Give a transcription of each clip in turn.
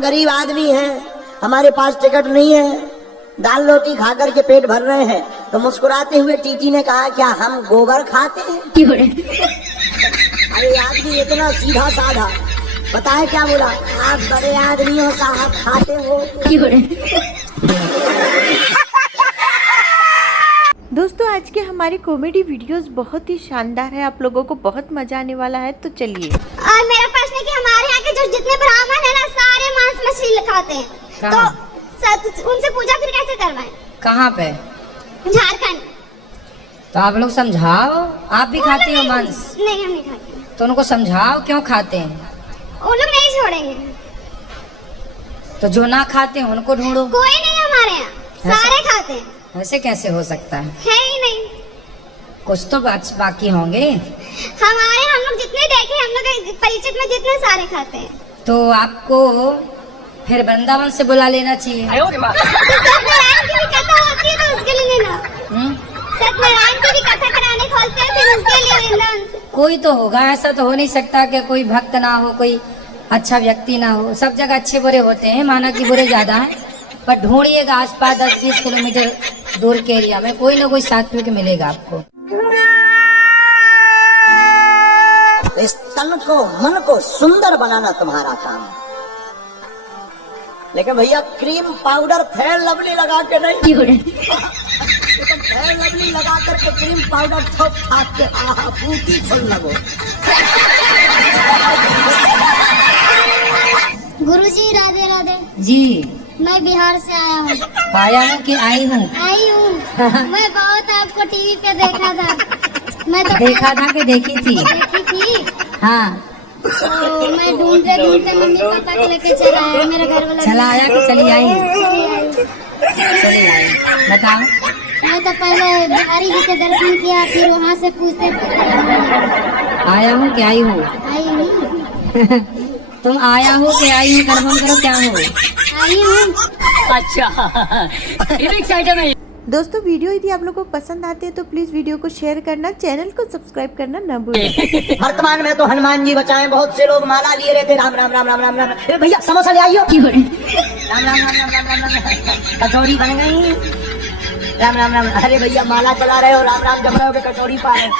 गरीब आदमी हैं, हमारे पास टिकट नहीं है, दाल रोटी खाकर के पेट भर रहे हैं। तो मुस्कुराते हुए टीटी ने कहा, क्या हम गोबर खाते हैं? अरे आदमी इतना सीधा साधा, बताए क्या बोला? आप बड़े आदमी हो साहब, खाते हो? दोस्तों आज के हमारी कॉमेडी वीडियोस बहुत ही शानदार है, आप लोगों को बहुत मजा आने वाला है, तो चलिए। और मेरा प्रश्न है कि हमारे यहाँ के जो जितने ब्राह्मण है ना, सारे मांस मछली खाते हैं, तो उनसे पूजा फिर कैसे करवाएं? कहाँ पे? झारखंड। तो आप लोग समझाओ, आप भी खाते हो मांस? नहीं, हम नहीं खाते। तो उनको समझाओ क्यों खाते हैं। उन लोग नहीं छोड़ेंगे। तो जो ना खाते हैं उनको ढूंढो। कोई नहीं हमारे यहाँ, सारे खाते हैं। ऐसे कैसे हो सकता है? है ही नहीं। कुछ तो बाकी होंगे। हम लोग जितने देखे, हम लोग परिचित में जितने सारे खाते हैं। तो आपको फिर वृंदावन से बुला लेना चाहिए। सत्यनारायण की भी कथा होती है तो उसके लिए लेना। सत्यनारायण की भी कथा कराने खोलते हैं, फिर उसके लिए वृंदावन से। कोई तो होगा, ऐसा तो हो नहीं सकता कि कोई भक्त ना हो, कोई अच्छा व्यक्ति ना हो। सब जगह अच्छे बुरे होते हैं, माना कि बुरे ज्यादा है, पर ढूंढिएगा आसपास 10-20 किलोमीटर दूर के एरिया में कोई ना कोई सात्विक मिलेगा आपको। इस तन को, मन को सुंदर बनाना तुम्हारा काम, लेकिन भैया क्रीम पाउडर फेयर लवली लगा के नहीं, तुम फेयर लवली लगा करके क्रीम पाउडर थोप छाप के बूटी फुल लगो। गुरुजी राधे राधे जी, मैं बिहार से आया हूँ। आया हूँ कि आई हूँ? आई हूँ। मैं बहुत आपको टीवी पे देखा था। मैं तो देखा था कि देखी थी? देखी थी। हाँ। तो मैं ढूंढते ढूंढते मम्मी पापा को लेके चला आया, मेरे घर वाला चला आया कि चली आई? चली आई। बताओ। मैं तो पहले बिहारी जी के दर्शन किया, फिर वहाँ से पूछते आया हूँ कि आई हूँ? आई हूँ। तुम आया हो कि आई हूँ, कंफर्म करो क्या हो? आई हूँ। अच्छा। दोस्तों वीडियो यदि आप लोगों को पसंद आते हैं तो प्लीज वीडियो को शेयर करना, चैनल को सब्सक्राइब करना न भूलें। वर्तमान में तो हनुमान जी बचाए, बहुत से लोग माला लिए रहते, राम राम राम राम राम राम। अरे भैया समोसा ले आइयो। राम राम राम राम राम राम राम। कचौड़ी बन गई। राम राम राम। अरे भैया माला चला रहे हो, राम राम जप रहे हो, कचौड़ी पा रहे हो।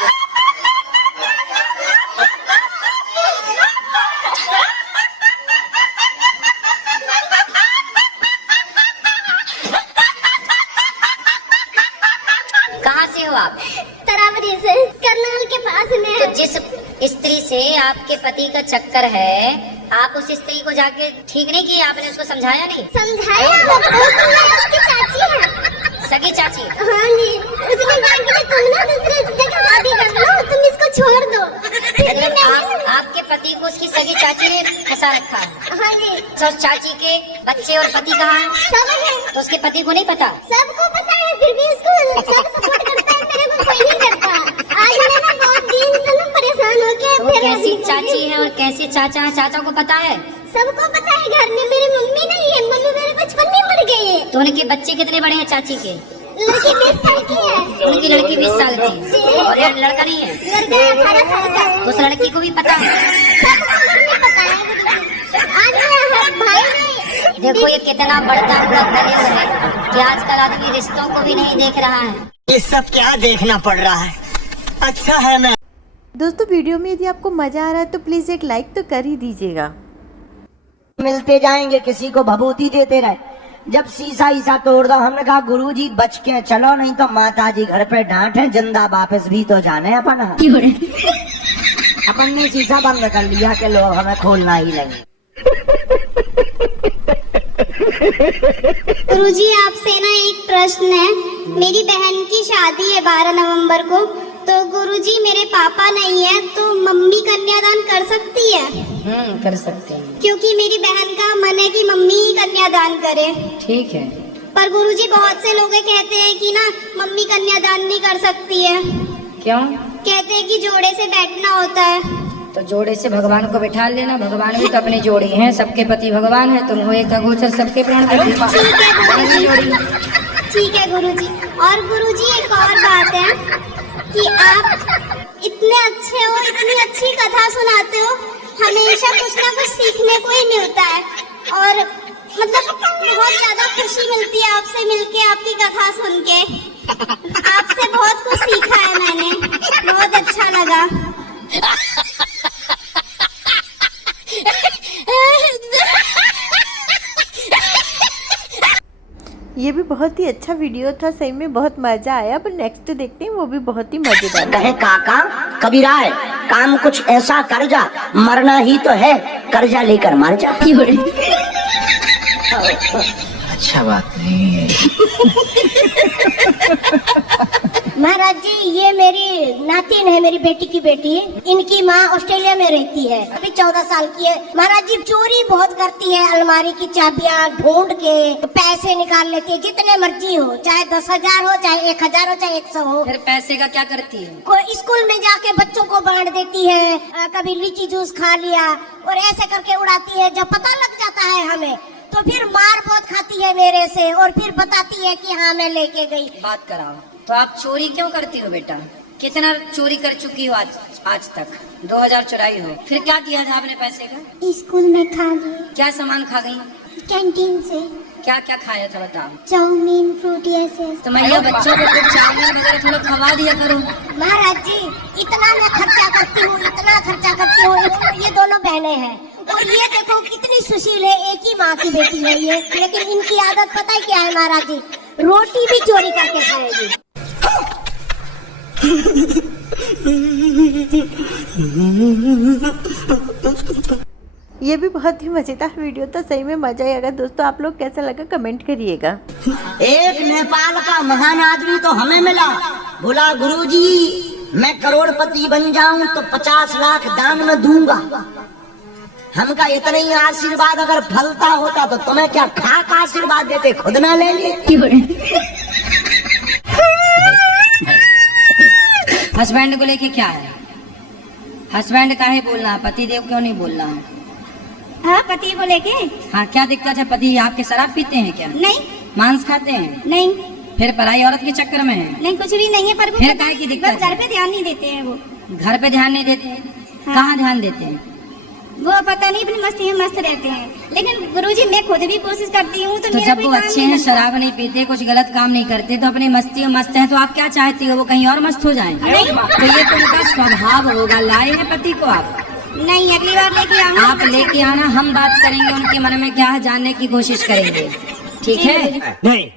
कहाँ से हो आप? तरावरी से, करनाल के पास में। तो जिस स्त्री से आपके पति का चक्कर है, आप उस स्त्री को जाके ठीक नहीं किया, आपने उसको समझाया नहीं? समझाया, उसकी चाची है। सगी चाची? हाँ जी। उसने कहा कि तुम ना दूसरे से शादी कर लो, तुम इसको छोड़ दो। आपके पति को उसकी सगी चाची ने फंसा रखा है? हाँ जी। तो उस चाची के बच्चे और पति कहाँ हैं? सब है। तो उसके पति को नहीं पता? सबको पता है, फिर भी उसको सब सपोर्ट करता है, मेरे को कोई नहीं करता। आज मैं ना बहुत दिन से ना परेशान हो के। वो कैसी चाची है और कैसे चाचा है, चाचा को पता है? सबको पता है, घर में मेरी मम्मी नहीं है, मम्मी मेरे बचपन में मर गई है। तो उनके बच्चे कितने बड़े हैं चाची के? लड़की 20 साल की है। उनकी लड़की 20 साल की है और लड़का नहीं है? लड़का 18 साल का। तो उस लड़की को भी पता है? सबको नहीं पता है। आज मैं भाई नहीं। देखो ये कितना बढ़ता हुआ कलयुग है कि आजकल आदमी रिश्तों को भी नहीं देख रहा है। ये सब क्या देखना पड़ रहा है? अच्छा है मैं। दोस्तों वीडियो में यदि आपको मजा आ रहा है तो प्लीज एक लाइक तो कर ही दीजिएगा। मिलते जाएंगे, किसी को भभूति देते रहे। जब शीशा तोड़ दो, हमने कहा गुरुजी बच के चलो, नहीं तो माता जी घर पे डांटे, जिंदा वापस भी तो जाने अपन। अपन ने शीशा बंद कर लिया कि लोग हमें खोलना ही नहीं। गुरुजी आपसे ना एक प्रश्न है। मेरी बहन की शादी है 12 नवंबर को, तो गुरुजी मेरे पापा नहीं है, तो मम्मी कन्यादान कर सकती है? कर सकते हैं, क्योंकि मेरी बहन का मन है कि मम्मी ही कन्यादान करे। ठीक है। पर गुरुजी बहुत से लोग कहते हैं कि ना मम्मी कन्यादान नहीं कर सकती है। क्यों? कहते हैं कि जोड़े से बैठना होता है। तो जोड़े से भगवान को बिठा लेना, भगवान भी तो अपनी जोड़ी हैं, सबके पति भगवान है, तुम हो एक अगोचर सबके प्राण पति। ठीक है गुरुजी। और गुरुजी एक और बात है कि आप इतने अच्छे हो, इतनी अच्छी कथा सुनाते हो, हमेशा कुछ ना कुछ सीखने को ही मिलता है। और ये भी बहुत ही अच्छा वीडियो था, सही में बहुत मजा आया। पर नेक्स्ट देखते हैं, वो भी बहुत ही मजेदार। कहे काका कबीराय काम कुछ ऐसा कर जा, मरना ही तो है, कर्जा लेकर मर जा। अच्छा बात नहीं है। महाराज जी ये मेरी नातिन है, मेरी बेटी की बेटी। इनकी माँ ऑस्ट्रेलिया में रहती है, अभी 14 साल की है। महाराज जी चोरी बहुत करती है, अलमारी की चाबियाँ ढूंढ के पैसे निकाल लेती है, जितने मर्जी हो, चाहे 10,000 हो, चाहे 1,000 हो, चाहे 100 हो। फिर पैसे का क्या करती है? कोई स्कूल में जाके बच्चों को बांट देती है, कभी लीची जूस खा लिया और ऐसे करके उड़ाती है। जब पता लग जाता है हमें तो फिर मार बहुत खाती है मेरे से, और फिर बताती है कि हाँ मैं लेके गई। बात कराओ। तो आप चोरी क्यों करती हो बेटा? कितना चोरी कर चुकी हो आज तक? 2000 चुराई हो। फिर क्या किया था आपने पैसे का? स्कूल में खा गई। क्या सामान खा गई? कैंटीन से क्या क्या खाया था बताओ? चाउमीन, फ्रूटी ऐसे। तो मैया बच्चों को कुछ चाउमीन वगैरह थोड़ा खवा दिया करो। महाराज जी इतना मैं खर्चा करती हूँ, इतना खर्चा करती हूँ। ये दोनों बहनें हैं और ये देखो कितनी सुशील है, एक ही माँ की बेटी है ये। लेकिन इनकी आदत पता है क्या है महाराज जी? रोटी भी चोरी करके खाएगी। ये भी बहुत ही मजेदार वीडियो था, सही में मजा आएगा। दोस्तों आप लोग कैसा लगा कमेंट करिएगा। एक नेपाल का महान आदमी तो हमें मिला, बोला गुरुजी मैं करोड़पति बन जाऊं तो 50 लाख दान में दूंगा। हमका इतना ही आशीर्वाद अगर फलता होता तो तुम्हें क्या खाक आशीर्वाद देते, खुद ना ले लिए। हस्बैंड को लेके क्या है? हस्बैंड का है बोलना, पति देव क्यों नहीं बोलना है? हाँ पति को लेके। हाँ क्या दिक्कत है? पति आपके शराब पीते हैं क्या? नहीं मांस खाते हैं? नहीं फिर पराई औरत के चक्कर में है? नहीं कुछ भी नहीं है। पर फिर काहे की दिक्कत? घर पे ध्यान नहीं देते हैं वो। घर पे ध्यान नहीं देते? हाँ। कहाँ ध्यान देते हैं? वो पता नहीं अपनी मस्ती में मस्त रहते हैं। लेकिन गुरुजी मैं खुद भी कोशिश करती हूँ तो जब वो अच्छे हैं, शराब नहीं पीते, कुछ गलत काम नहीं करते, तो अपनी मस्ती में मस्त हैं, तो आप क्या चाहती हो वो कहीं और मस्त हो जाएं? तो ये तो उनका स्वभाव होगा। लाए हैं पति को आप? नहीं अगली बार लेके आऊंगा। आप लेके आना, हम बात करेंगे उनके मन में क्या है, जानने की कोशिश करेंगे। ठीक है? नहीं।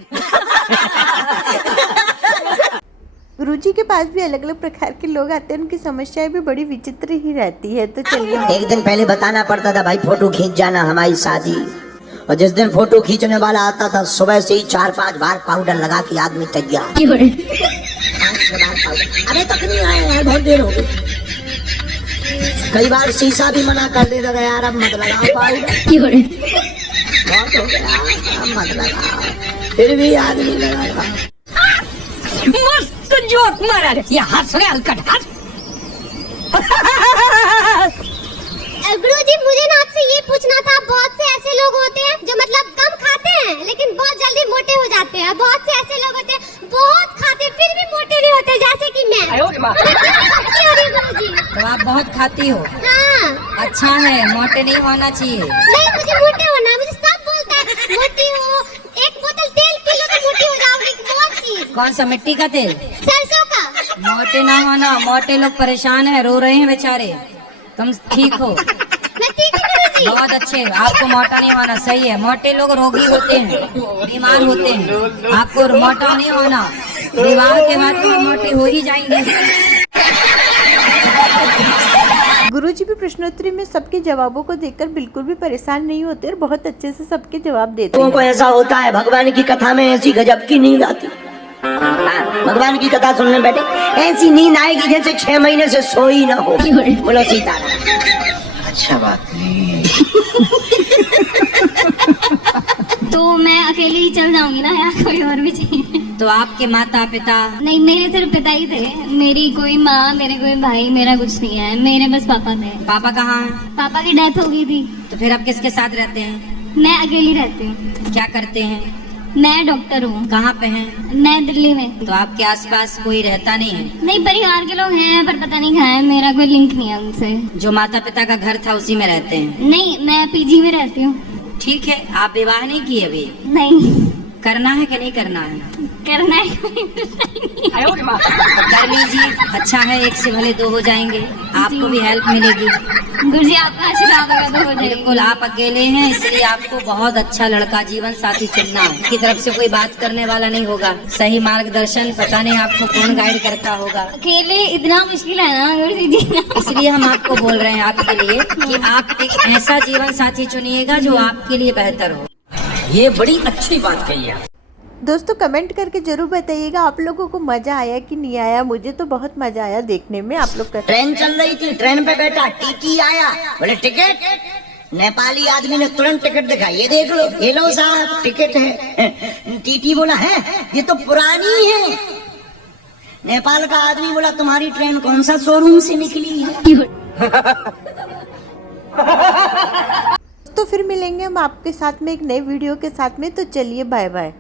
गुरुजी के पास भी अलग अलग प्रकार के लोग आते हैं, उनकी समस्याएं भी बड़ी विचित्र ही रहती है। तो चलिए, एक दिन पहले बताना पड़ता था भाई फोटो खींच जाना हमारी शादी, और जिस दिन फोटो खींचने वाला आता था सुबह से ही 4-5 बार पाउडर लगा के आदमी तैयार। 5-6 बार पाउडर। अरे तक नहीं आए यार, बहुत देर हो गई। कई बार शीशा भी मना कर देता था, यार अब मत लगाओ पाउडर, बहुत हो गया, अब मत लगाओ। फिर भी आदमी लगा। मस्त जोक मारा रे, ये हंस रहे हलकट हंस। गुरुजी मुझे ना आपसे ये पूछना था, बहुत से ऐसे लोग होते हैं जो मतलब कम खाते हैं लेकिन बहुत जल्दी मोटे हो जाते हैं। बहुत से ऐसे लोग होते हैं बहुत खाते फिर भी मोटे नहीं होते, जैसे कि मैं। गुरुजी तो आप बहुत खाती हो? हाँ। अच्छा है, मोटे नहीं होना चाहिए। नहीं मुझे मोटे होना, मुझे सब बोलता है मोटी हो, एक बोतल तेल पी लो तो मोटी हो जाओगी। बहुत चीज। कौन सा? मिट्टी का तेल? सरसों का। मोटे ना होना, मोटे लोग परेशान है, रो रहे हैं बेचारे। तुम ठीक हो? मैं ठीक हूँ गुरुजी। बहुत अच्छे, आपको मोटा नहीं होना, सही है। मोटे लोग रोगी होते हैं, बीमार होते हैं, आपको मोटा नहीं होना। विवाह के बाद तो आप मोटे हो ही जाएंगे। गुरुजी भी प्रश्नोत्तरी में सबके जवाबों को देखकर बिल्कुल भी परेशान नहीं होते और बहुत अच्छे से सबके जवाब देते लोगों को हैं। ऐसा होता है, भगवान की कथा में ऐसी गजब की नींद आती। हाँ, भगवान की कथा सुनने बैठे ऐसी नींद आएगी जैसे 6 महीने से सोई ना हो। बोलो सीताराम। अच्छा बात नहीं है। तो मैं अकेले ही चल जाऊंगी ना यार, कोई और भी चाहिए? तो आपके माता पिता? नहीं मेरे सिर्फ पिता ही थे, मेरी कोई माँ, मेरे कोई भाई, मेरा कुछ नहीं है, मेरे बस पापा थे। पापा कहाँ हैं? पापा की डेथ हो गई थी। तो फिर आप किसके साथ रहते हैं? मैं अकेली रहती हूँ। क्या करते हैं? मैं डॉक्टर हूँ। कहाँ पे हैं? मैं दिल्ली में। तो आपके आसपास कोई रहता नहीं है? नहीं परिवार के लोग हैं पर पता नहीं कहाँ है, मेरा कोई लिंक नहीं है उनसे। जो माता पिता का घर था उसी में रहते हैं? नहीं मैं पीजी में रहती हूँ। ठीक है, आप विवाह नहीं किए अभी? नहीं करना है कि नहीं करना है? करना है कर लीजिए, अच्छा है, एक से भले दो हो जाएंगे, आपको भी हेल्प मिलेगी। गुरुजी आपका आशीर्वाद होगा तो हो जाएगी। बिल्कुल, आप अकेले हैं इसलिए आपको बहुत अच्छा लड़का जीवन साथी चुनना है। की तरफ से कोई बात करने वाला नहीं होगा, सही मार्गदर्शन पता नहीं आपको कौन गाइड करता होगा, अकेले इतना मुश्किल है ना गुरुजी जी। इसलिए हम आपको बोल रहे हैं आपके लिए कि आप एक ऐसा जीवन साथी चुनिएगा जो आपके लिए बेहतर हो। ये बड़ी अच्छी बात कही है। दोस्तों कमेंट करके जरूर बताइएगा आप लोगों को मजा आया कि नहीं आया। मुझे तो बहुत मजा आया देखने में। आप लोग का ट्रेन चल रही थी, ट्रेन पे बैठा टीटी आया, बोले टिकट। नेपाली आदमी ने तुरंत टिकट दिखाई, ये देख लो, ये लो साहब टिकट है। टीटी बोला है ये तो पुरानी है। नेपाल का आदमी बोला तुम्हारी ट्रेन कौन सा शोरूम से निकली है। तो फिर मिलेंगे हम आपके साथ में एक नए वीडियो के साथ में। तो चलिए बाय बाय।